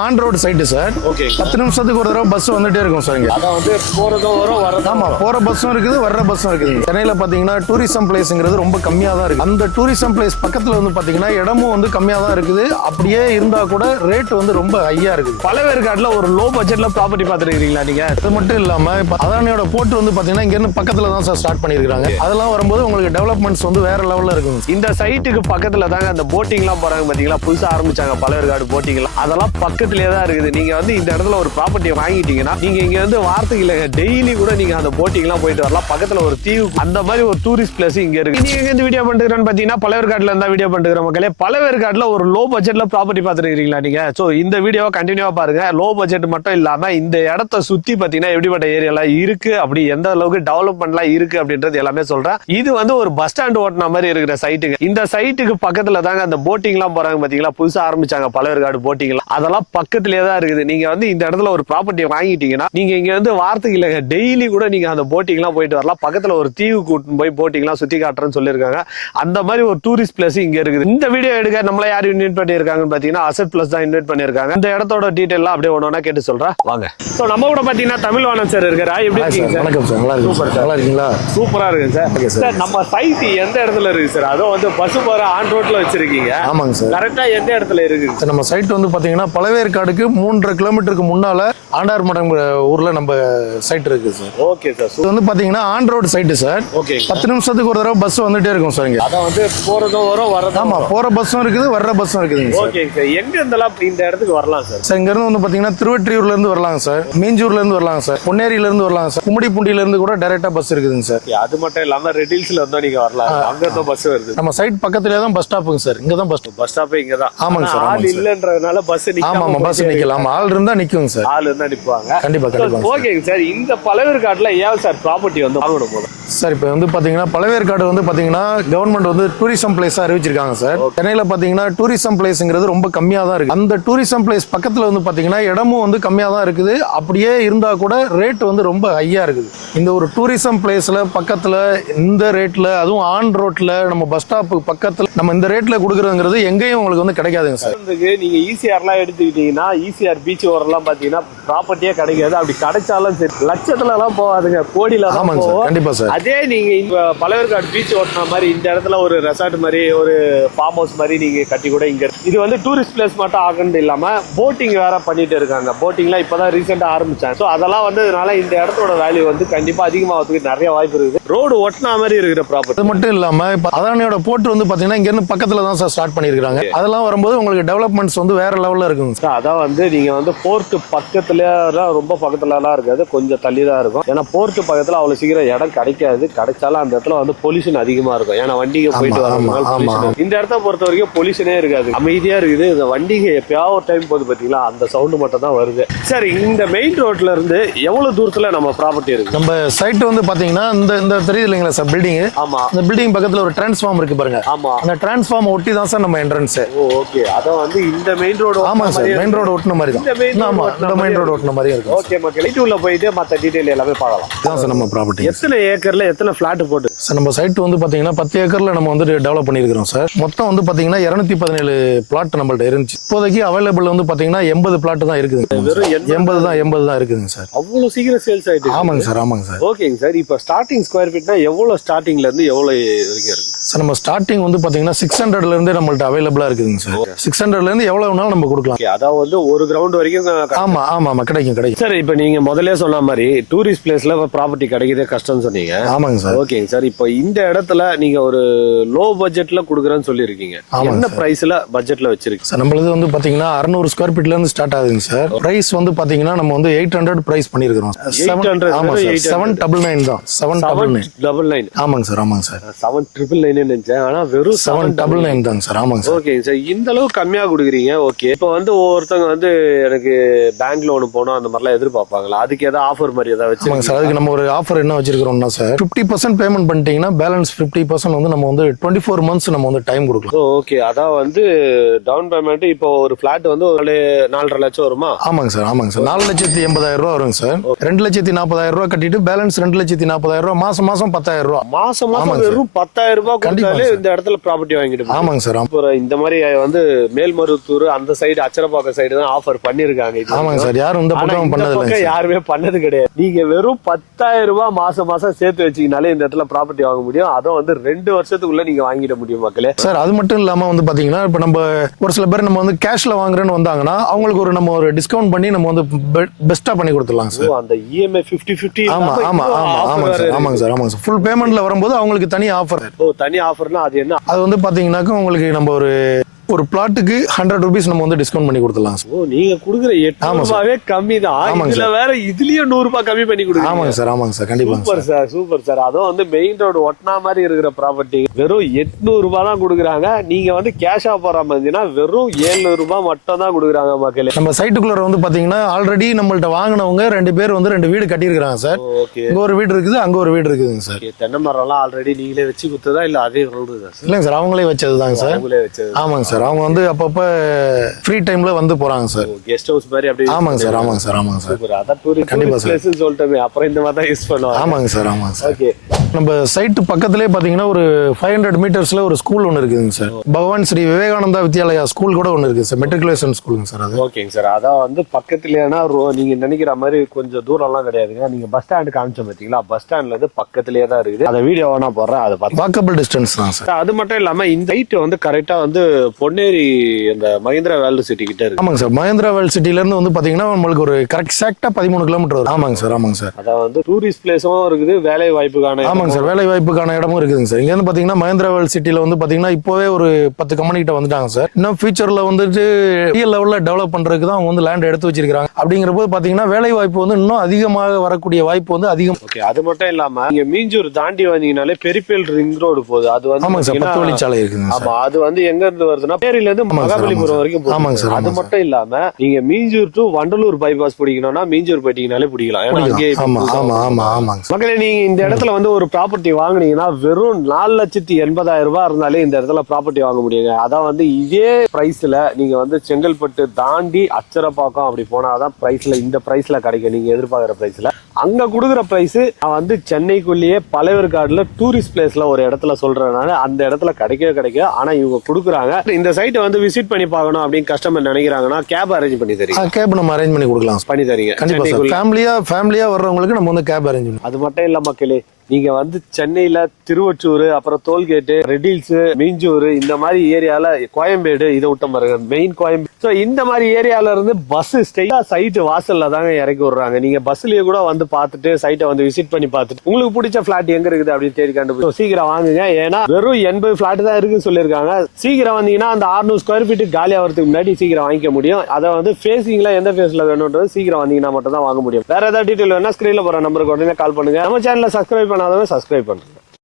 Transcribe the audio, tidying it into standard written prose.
On road side sir. Okay. 10 நிமிஷத்துக்கு ஒரு தடவை பஸ் வந்துட்டே இருக்கும் சார். இங்க அதான் வந்து போறதும் வரும் வரதும். ஆமா, போற பஸ்ஸும் இருக்குது, வர்ற பஸ்ஸும் இருக்குது. சென்னையில பாத்தீங்கன்னா டூரிசம் பிளேஸ்ங்கிறது ரொம்ப கம்மியா தான் இருக்கு. அந்த டூரிசம் பிளேஸ் பக்கத்துல வந்து பாத்தீங்கன்னா இடமும் வந்து கம்மியா தான் இருக்குது. அப்படியே இருந்தா கூட ரேட் வந்து ரொம்ப ஹையா இருக்குது. பழவேற்காடுல ஒரு லோ பட்ஜெட்ல ப்ராப்பர்ட்டி பாத்துருக்கீங்களா நீங்க? அது மட்டும் இல்லாம இப்ப அதானியோட போர்ட் வந்து பாத்தீங்கன்னா இங்க இருந்து பக்கத்துல தான் சார் ஸ்டார்ட் பண்ணிருக்காங்க. அதெல்லாம் வரும்போது உங்களுக்கு டெவலப்மெண்ட்ஸ் வந்து வேற லெவல்ல இருக்கும். இந்த சைட்டுக்கு பக்கத்துல தாங்க அந்த போட்டிங் எல்லாம் போறாங்க பாத்தீங்களா, புதுசா ஆரம்பிச்சாங்க பழவேற்காடு போட்டிங் எல்லாம். அதெல்லாம் பக்கத்திலேயே தான் இருக்குது. நீங்க வந்து இந்த இடத்துல ஒரு ப்ராப்பர்ட்டியை வாங்கிட்டீங்கன்னா நீங்க இங்க வந்து வாரத்துக்கு இல்ல டெய்லி கூட நீங்க அந்த போட்டிங் எல்லாம் போயிட்டு வரலாம். பக்கத்துல ஒரு தீவு, அந்த மாதிரி ஒரு டூரிஸ்ட் பிளேஸ் இங்க இருக்கு. நீங்க எங்க வீடியோ பண்ணிருக்கேன்னு பாத்தீங்கன்னா பழவேற்காடுல இருந்தா வீடியோ பண்ணிருக்கிற மக்களே. பழவேற்காடுல ஒரு லோ பட்ஜெட்ல ப்ராப்பர்ட்டி பாத்துருக்கீங்களா நீங்க? சோ இந்த வீடியோவை கண்டினியூவா பாருங்க. லோ பட்ஜெட் மட்டும் இல்லாம இந்த இடத்த சுத்தி பாத்தீங்கன்னா எப்படிப்பட்ட ஏரியாலாம் இருக்கு, அப்படி எந்த அளவுக்கு டெவலப்மெண்ட்லாம் இருக்கு அப்படின்றது எல்லாமே சொல்றேன். இது வந்து ஒரு பஸ் ஸ்டாண்ட் ஓட்டின மாதிரி இருக்கிற சைட்டுங்க. இந்த சைட்டுக்கு பக்கத்துல தாங்க அந்த போட்டிங் எல்லாம் போறாங்க பாத்தீங்களா, புதுசா ஆரம்பிச்சாங்க பழவேற்காடு போட்டிங் எல்லாம். அதெல்லாம் பக்கத்திலேயே தான் இருக்குது. நீங்க வந்து இந்த இடத்துல ஒரு ப்ராப்பர்ட்டியை வாங்கிட்டீங்கன்னா நீங்க இங்க வந்து வாரத்துக்கு இல்ல டெய்லி கூட நீங்க அந்த போட்டிங் எல்லாம் போயிட்டு வரலாம். பக்கத்துல ஒரு தீவு கூட்டு போய் போட்டிங் எல்லாம் சுத்தி காட்டுறேன்னு சொல்லியிருக்காங்க. அந்த மாதிரி ஒரு டூரிஸ்ட் பிளேஸ் இங்க இருக்குது. இந்த வீடியோ எடுக்க நம்மள யார் இன்வைட் பண்ணிருக்காங்கன்னு பாத்தீங்கன்னா அசெட் பிளஸ் தான் இன்வைட் பண்ணிருக்காங்க. இந்த இடத்தோட டீடைல் அப்படியே ஒண்ணு கேட்டு சொல்றேன் வாங்க. சோ நம்ம கூட பாத்தீங்கன்னா தமிழ்வாணன் சார் இருக்காரு. எப்படி இருக்கீங்க? வணக்கம் சார். நல்லா இருக்கு. சூப்பர். நல்லா இருக்கீங்களா? சூப்பரா இருக்கு சார். சார் நம்ம சைட் எந்த இடத்துல இருக்கு சார்? அதுவும் வந்து பஸ் போற ஆன் ரோட்ல வச்சிருக்கீங்க. ஆமாங்க சார். கரெக்டா எந்த இடத்துல இருக்கு? நம்ம சைட் வந்து பாத்தீங்கன்னா பழவேற்காடுக்கு 3.5 கிலோமீட்டருக்கு முன்னால ஆண்டார் மடம் ஊர்ல நம்ம சைட் இருக்கு சார். Okay sir. இது வந்து பாத்தீங்கன்னா on road side sir. Okay. 10 நிமிஷத்துக்கு ஒரு தடவை பஸ் வந்துட்டே இருக்கும் சார். இங்க அதான் வந்து போறதும் வரும் வரதும். ஆமா, போற பஸ்ஸும் இருக்குது, வர்ற பஸ்ஸும் இருக்குதுங்க சார். Okay sir. எங்க இருந்தெல்லாம் இந்த இடத்துக்கு வரலாம் சார்? சார் இங்க இருந்து வந்து பாத்தீங்கன்னா திருவெற்றியூர்ல இருந்து வரலாங்க சார், மீஞ்சூர்ல இருந்து வரலாங்க சார், பொன்னேரியில இருந்து வரலாங்க சார், கும்மிடிப்பூண்டியில இருந்து கூட டைரக்டா பஸ் இருக்குதுங்க சார். அது மட்டும் இல்லாம ரெட்டில்ஸ்ல இருந்தா நீங்க வரலாம். அங்க தான் பஸ் வருது. நம்ம சைட் பக்கத்துலயே தான் பஸ் ஸ்டாப்புங்க சார். இங்க தான் பஸ் ஸ்டாப் இங்க தான். ஆமாங்க சார். ஆள் இல்லன்றதுனால பஸ் ஆமா ஆமா, பஸ் நிக்கலாம். ஆள் இருந்தா நிக்குங்க சார். ஆள் இருந்தா நிப்பாங்க. கண்டிப்பா கண்டிப்பா. ஓகேங்க சார். இந்த பழவேற்காடுல ஏன் சார் ப்ராப்பர்ட்டி வந்து வாங்கணும் போல சார்? இப்போ வந்து பாத்தீங்கன்னா பழவேற்காடு வந்து பாத்தீங்கன்னா கவர்மெண்ட் வந்து டூரிசம் பிளேஸா அறிவிச்சிருக்காங்க சார். சென்னையில பாத்தீங்கன்னா டூரிசம் பிளேஸ்ங்கிறது ரொம்ப கம்மியா தான் இருக்கு. அந்த டூரிசம் பிளேஸ் பக்கத்துல வந்து பாத்தீங்கன்னா இடமும் வந்து கம்மியா தான் இருக்குது. அப்படியே இருந்தா கூட ரேட் வந்து ரொம்ப ஹையா இருக்குது. இந்த ஒரு டூரிசம் பிளேஸ்ல பக்கத்துல இந்த ரேட்ல, அதுவும் ஆன் ரோட்ல நம்ம பஸ் ஸ்டாப் பக்கத்துல நம்ம இந்த ரேட்ல கொடுக்கறதுங்கிறது எங்கேயும் உங்களுக்கு வந்து கிடைக்காதுங்க சார். நீங்க ஈசிஆர்லாம் எடுத்துக்கிட்டீங்கன்னா ஈசிஆர் பீச் ஓரம்லாம் பாத்தீங்கன்னா ப்ராப்பர்ட்டியே கிடைக்காது. அப்படி கிடைச்சாலும் சரி லட்சத்துல எல்லாம் போகாதுங்க, கோடியில தான் போகும். கண்டிப்பா சார். அதே நீங்க இந்த பழவேற்காடு பீச் ஓட்டின மாதிரி இந்த இடத்துல ஒரு ரெசார்ட் மாதிரி ஒரு ஃபார்ம் ஹவுஸ் மாதிரி நீங்க கட்டி கூட இங்க இது வந்து டூரிஸ்ட் பிளேஸ் மட்டும் ஆகுறது இல்லாம போட்டிங் வேற பண்ணிட்டு இருக்காங்க. போட்டிங்லாம் இப்பதான் ரீசெண்டா ஆரம்பிச்சாங்க. ஸோ அதெல்லாம் வந்ததுனால இந்த இடத்தோட வேல்யூ வந்து கண்டிப்பா அதிகமாகிறதுக்கு நிறைய வாய்ப்பு இருக்குது. ரோடு ஒட்டின மாதிரி இருக்கிற ப்ராப்பர்ட்டி. அது மட்டும் இல்லாம இப்ப அதானியோட போர்ட் வந்து பாத்தீங்கன்னா இங்க இருந்து பக்கத்துல தான் சார் ஸ்டார்ட் பண்ணிருக்காங்க. அதெல்லாம் வரும்போது உங்களுக்கு டெவலப்மெண்ட்ஸ் வந்து வேற லெவல்ல இருக்குங்க சார். அதான் வந்து நீங்க வந்து போர்ட் பக்கத்துல ரொம்ப பக்கத்துல எல்லாம் இருக்காது, கொஞ்சம் தள்ளி தான் இருக்கும். ஏன்னா போர்ட் பக்கத்துல அவ்வளவு சீக்கிரம் இடம் கிடைக்காது. கிடைச்சாலும் அந்த இடத்துல வந்து பொல்யூஷன் அதிகமா இருக்கும். ஏன்னா வண்டிகை போயிட்டு வர இந்த இடத்த பொறுத்த வரைக்கும் பொல்யூஷனே இருக்காது, அமைதியா இருக்குது. இந்த வண்டிகை எப்பயாவது ஒரு டைம் போது பாத்தீங்களா, அந்த சவுண்ட் மட்டும் தான் வருது. சரி, இந்த மெயின் ரோட்ல இருந்து எவ்வளவு தூரத்துல நம்ம ப்ராப்பர்ட்டி இருக்கு? நம்ம சைட் வந்து பாத்தீங்கன்னா இந்த தெரியுது இல்லைங்களா சார் பில்டிங். ஆமா. இந்த பில்டிங் பக்கத்துல ஒரு டிரான்ஸ்ஃபார்ம் இருக்கு பாருங்க. ஆமா. அந்த டிரான்ஸ்ஃபார்ம் ஒட்டி தான் சார் நம்ம என்ட்ரன்ஸ். ஓகே. அத வந்து இந்த மெயின் ரோடு. ஆமா சார், மெயின் ரோடு ஒட்டின மாதிரி தான். ஆமா, இந்த மெயின் ரோடு ஒட்டின மாதிரி இருக்கு. ஓகே மக்கள், உள்ள போயிட்டு மத்த டீடைல் எல்லாமே பார்க்கலாம். இதான் சார் நம்ம ப்ராப்பர்ட்டி. எத்தனை ஏக்கர்ல எத்தனை பிளாட் போட்டு சார்? நம்ம சைட் வந்து பாத்தீங்கன்னா 10 ஏக்கர்ல நம்ம வந்து டெவலப் பண்ணிருக்கிறோம் சார். மொத்தம் வந்து பாத்தீங்கன்னா 217 பிளாட் நம்மள்ட்ட இருந்துச்சு. இப்போதைக்கு அவைலபிள் வந்து பாத்தீங்கன்னா 80 பிளாட் தான் இருக்குது. வெறும் 80 தான் இருக்குதுங்க சார். அவ்வளவு சீக்கிரம் சேல்ஸ் ஆயிட்டு? ஆமாங்க சார், ஆமாங்க சார். ஓகேங்க சார். இப்போ ஸ்டார்டிங் ஸ்கொயர் ஃபீட்னா எவ்வளவு ஸ்டார்டிங்ல இருந்து எவ்வளவு வரைக்கும் இருக்கு சார்? நம்ம ஸ்டார்டிங் வந்து பாத்தீங்கன்னா 600ல இருந்து நம்மள்ட்ட அவைலபிளா இருக்குதுங்க சார். 600ல இருந்து எவ்வளவு வேணாலும் நம்ம கொடுக்கலாம். அதாவது வந்து ஒரு கிரவுண்ட் வரைக்கும். ஆமா ஆமா ஆமா, கிடைக்கும். சார் இப்போ நீங்க முதல்ல சொன்ன மாதிரி டூரிஸ்ட் பிளேஸ்ல ப்ராப்பர்ட்டி கிடைக்கிறதே கஷ்டம்னு சொன்னீங்க. ஆமாங்க சார். ஓகேங்க சார். இப்போ இந்த இடத்துல நீங்க ஒரு லோ பட்ஜெட்ல கொடுக்குறேன்னு சொல்லிருக்கீங்க. என்ன பிரைஸ்ல பட்ஜெட்ல வச்சிருக்கீங்க சார்? நம்மளது வந்து பாத்தீங்கன்னா 600 ஸ்கொயர் ஃபீட்ல இருந்து ஸ்டார்ட் ஆகுதுங்க சார். பிரைஸ் வந்து பாத்தீங்கன்னா நம்ம வந்து 800 பிரைஸ் பண்ணிருக்கோம். 799 தான். 799. ஆமாங்க சார், ஆமாங்க சார். 799 நினைச்சேன், ஆனா வெறும் 799 தாங்க சார். ஆமாங்க சார். ஓகேங்க சார். இந்த அளவு கம்மியா கொடுக்குறீங்க. ஓகே. இப்போ வந்து ஒவ்வொருத்தவங்க வந்து எனக்கு பேங்க் லோன் போனோம் அந்த மாதிரிலாம் எதிர்பார்ப்பாங்களா? அதுக்கு ஏதாவது ஆஃபர் மாதிரி ஏதாவது வச்சிருக்கீங்க சார்? அதுக்கு நம்ம ஒரு ஆஃபர் என்ன வச்சிருக்கோம்னா சார், 50% பேமெண்ட் பண்ணிட்டீங்கன்னா பேலன்ஸ் 50% வந்து நம்ம வந்து 24 மந்த்ஸ் நம்ம வந்து டைம் கொடுக்கலாம். ஓகே. அதான் வந்து டவுன் பேமெண்ட் இப்போ ஒரு பிளாட் வந்து 4.5 லட்சம் வருமா? ஆமாங்க சார், ஆமாங்க சார். 4,80,000 ரூபா வருங்க சார். 2,40,000 ரூபா கட்டிட்டு பேலன்ஸ் 2,40,000 ரூபா. மாசம் 10,000 ரூபா. மாசம் வெறும் 10,000 ரூபாய் கொடுத்தாலே இந்த இடத்துல ப்ராப்பர்ட்டி வாங்கிட்டு போகலாம். ஆமாங்க சார். அப்புறம் இந்த மாதிரி வந்து மேல்மருவத்தூர் அந்த சைடு அச்சரப்பாக்கம் சைடு தான் ஆஃபர் பண்ணிருக்காங்க. ஆமாங்க சார். யாரும் இந்த பக்கம் பண்ணது இல்லை, யாருமே பண்ணது கிடையாது. நீங்க வெறும் 10,000 ரூபாய் மாசம் மாசம் சேர்த்து வச்சீங்கனாலே இந்த இடத்துல ப்ராப்பர்ட்டி வாங்க முடியும். அதுவும் வந்து 2 வருஷத்துக்குள்ள நீங்க வாங்கிட முடியும் மக்களே. சார் அது மட்டும் இல்லாம வந்து பாத்தீங்கன்னா இப்ப நம்ம ஒரு சில பேர் நம்ம வந்து கேஷ்ல வாங்குறேன்னு வந்தாங்கன்னா அவங்களுக்கு நம்ம ஒரு டிஸ்கவுண்ட் பண்ணி நம்ம வந்து பெஸ்டா பண்ணி கொடுத்துடலாம் சார். அந்த இஎம்ஐ 50-50. ஆமா ஆமா ஆமா ஆமாங்க சார். ஆமாங்க சார். ஆமாங்க சார். ஃபுல் பேமெண்ட்ல வரும்போது அவங்களுக்கு தனி ஆஃபர். தனி ஆஃபர்னா அது என்ன? அது வந்து பாத்தீங்கன்னாக்க உங்களுக்கு நம்ம ஒரு பிளாட்டுக்கு 100 ரூபீஸ் நம்ம வந்து டிஸ்கவுண்ட் பண்ணி கொடுத்துடலாம் சார். நீங்க கொடுக்குற 8 ரூபாவே கம்மி தான். இதுல வேற இதுலயும் 100 ரூபாய் கம்மி பண்ணி கொடுங்க. ஆமாங்க சார். ஆமாங்க சார். கண்டிப்பா சூப்பர் சார். Super sir. அதுவும் வந்து மெயின் ரோடு ஒட்டினா மாதிரி இருக்கிற ப்ராப்பர்ட்டி வெறும் 800 ரூபாய் தான் கொடுக்குறாங்க. நீங்க வந்து கேஷா போற மாதிரினா வெறும் 700 ரூபாய் மட்டும் தான் கொடுக்குறாங்க மக்களே. நம்ம சைட்டுக்குள்ள வந்து பாத்தீங்கன்னா ஆல்ரெடி நம்மள்ட்ட வாங்கினவங்க 2 பேர் வந்து 2 வீடு கட்டியிருக்காங்க சார். இங்க ஒரு வீடு இருக்குது, அங்க ஒரு வீடு இருக்குதுங்க சார். தென்னை மரம் எல்லாம் ஆல்ரெடி நீங்களே வச்சு கொடுத்ததா இல்ல அதே சொல்றதா? இல்லைங்க சார், அவங்களே வச்சதுதாங்க சார். அவங்களே வச்சது. ஆமாங்க சார். அவங்க வந்து அப்பப்ப ஃப்ரீ டைம்ல வந்து போறாங்க சார். கெஸ்ட் ஹவுஸ் மாதிரி அப்படி. ஆமாங்க சார். ஆமாங்க சார். ஆமாங்க சார். சூப்பர். அத டூரிஸ்ட் பிளேஸ் சொல்லிட்டமே. அப்புறம் இந்த மாதிரி தான் யூஸ் பண்ணுவாங்க. ஆமாங்க சார். ஆமாங்க சார். ஓகே. நம்ம சைட் பக்கத்திலே பாத்தீங்கன்னா ஒரு 500 மீட்டர்ஸ்ல ஒரு ஸ்கூல் ஒன்னு இருக்குதுங்க சார். பகவான் ஸ்ரீ விவேகானந்தா வித்யாலயா ஸ்கூல் கூட ஒன்னு இருக்கு சார். மெட்ரிகுலேஷன் ஸ்கூலுங்க சார் அது. ஓகேங்க சார். அதான் வந்து பக்கத்துலனா நீங்க நினைக்கிற மாதிரி கொஞ்சம் தூரம்லாம் கிடையாதுங்க. நீங்க பஸ் ஸ்டாண்ட் காமிச்சோம் பாத்தீங்களா, பஸ் ஸ்டாண்ட்ல இருந்து பக்கத்துலயே தான் இருக்குது. அந்த வீடியோ வேணா போடுறேன், அதை பார்த்து. வாக்கபிள் டிஸ்டன்ஸ் தான் சார். அது மட்டும் இல்லாம இந்த சைட் வந்து கரெக்டா வந்து பொன்னேரி அந்த மஹிந்திரா வேர்ல்டு சிட்டி கிட்ட இருக்கு. ஆமாங்க சார். மஹிந்திரா வேர்ல்டு சிட்டில இருந்து வந்து பாத்தீங்கன்னா நம்மளுக்கு ஒரு எக்ஸாக்ட்டா 13 கிலோமீட்டர் வரும். ஆமாங்க சார். ஆமாங்க சார். அதான் வந்து டூரிஸ்ட் பிளேஸும் இருக்குது, வேலை வாய்ப்புக்கான. ஆமாங்க சார். வேலை வாய்ப்புக்கான இடமும் இருக்குதுங்க சார். இங்க வந்து பாத்தீங்கன்னா மஹிந்திரா வேர்ல்டு சிட்டில வந்து பாத்தீங்கன்னா இப்போவே ஒரு 10 கம்பெனி கிட்ட வந்துட்டாங்க சார். இன்னும் ஃபியூச்சர்ல வந்துட்டு பெரிய லெவல்ல டெவலப் பண்றதுக்கு தான் அவங்க வந்து லேண்ட் எடுத்து வச்சிருக்காங்க. அப்படிங்கிற போது பாத்தீங்கன்னா வேலை வாய்ப்பு வந்து இன்னும் அதிகமாக வரக்கூடிய வாய்ப்பு வந்து அதிகம். ஓகே. அது மட்டும் இல்லாம நீங்க மீஞ்சூர் தாண்டி வந்தீங்கனாலே பெரிப்பேல் ரிங் ரோடு போகுது. அது வந்து ஆமாங்க சார். 10 வழிச்சாலை இருக்குங்க சார். ஆமா. அது வந்து எங்க இருந்து வருதுன்னா பேரில இருந்து மகாபலிபுரம் வரைக்கும் போகுது. ஆமாங்க சார். அது மட்டும் இல்லாம நீங்க மீஞ்சூர் டு வண்டலூர் பைபாஸ் பிடிக்கணும்னா மீஞ்சூர் போயிட்டீங்கனாலே பிடிக்கலாம். ஆமா ஆமா ஆமா ஆமாங்க சார். மக்களே, நீங்க இந்த இடத்துல வந்து ஒரு ப்ராப்பர்ட்டி வாங்குனீங்கன்னா வெறும் 4,80,000 ரூபாய் இருந்தாலே இந்த இடத்துல ப்ராப்பர்ட்டி வாங்க முடியுங்க. அதான் வந்து இதே பிரைஸ்ல நீங்க வந்து செங்கல்பட்டு தாண்டி அச்சரப்பாக்கம் அப்படி போனாதான் பிரைஸ்ல இந்த பிரைஸ்ல கிடைக்கும். நீங்க எதிர்பார்க்கிற பிரைஸ்ல அங்க கொடுக்குற பிரைஸ் நான் வந்து சென்னைக்குள்ளேயே பழையவர்காடுல டூரிஸ்ட் பிளேஸ்ல ஒரு இடத்துல சொல்றதுனால அந்த இடத்துல கிடைக்கும். ஆனா இவங்க கொடுக்குறாங்க. இந்த சைட்டை வந்து விசிட் பண்ணி பார்க்கணும் அப்படின்னு கஸ்டமர் நினைக்கிறாங்கன்னா கேப் அரேஞ்ச் பண்ணி தரீங்க? கேப் நம்ம அரேஞ்ச் பண்ணி கொடுக்கலாம். பண்ணி தரீங்க. கண்டிப்பா சார். ஃபேமிலியா வர்றவங்களுக்கு நம்ம வந்து கேப் அரேஞ்ச் பண்ணி. அது மட்டும் இல்ல மக்களே, நீங்க வந்து சென்னையில திருவொற்றூர், அப்புறம் டோல்கேட்டு, ரெட்டில்ஸ், மீஞ்சூர் இந்த மாதிரி ஏரியால கோயம்பேடு இதை விட்ட பாருங்க மெயின் கோயம்பேடு. சோ இந்த மாதிரி ஏரியால இருந்து பஸ் ஸ்ட்ரெயிட்டா சைட் வாசல்ல தாங்க இறக்கி விடுறாங்க. நீங்க பஸ்லயே கூட வந்து பார்த்துட்டு சைட்டை வந்து விசிட் பண்ணி பார்த்துட்டு உங்களுக்கு பிடிச்ச பிளாட் எங்க இருக்குது அப்படின்னு தேடி கண்டுபிடிச்சு சீக்கிரம் வாங்குங்க. ஏன்னா வெறும் 80 பிளாட் தான் இருக்குன்னு சொல்லியிருக்காங்க. சீக்கிரம் வந்தீங்கன்னா அந்த 600 ஸ்கொயர் ஃபீட் காலி ஆகிறதுக்கு முன்னாடி சீக்கிரம் வாங்கிக்க முடியும். அதை வந்து ஃபேசிங்ல எந்த ஃபேஸ்ல வேணும்ன்றது சீக்கிரம் வந்தீங்கன்னா மட்டும் தான் வாங்க முடியும். வேற ஏதாவது டீட்டெயில் வேணா ஸ்கிரீன்ல போற நம்பருக்கு உடனே கால் பண்ணுங்க. நம்ம சேனலை சப்ஸ்கிரைப் பண்ணாதவங்க சப்ஸ்கிரைப் பண்ணுங்க.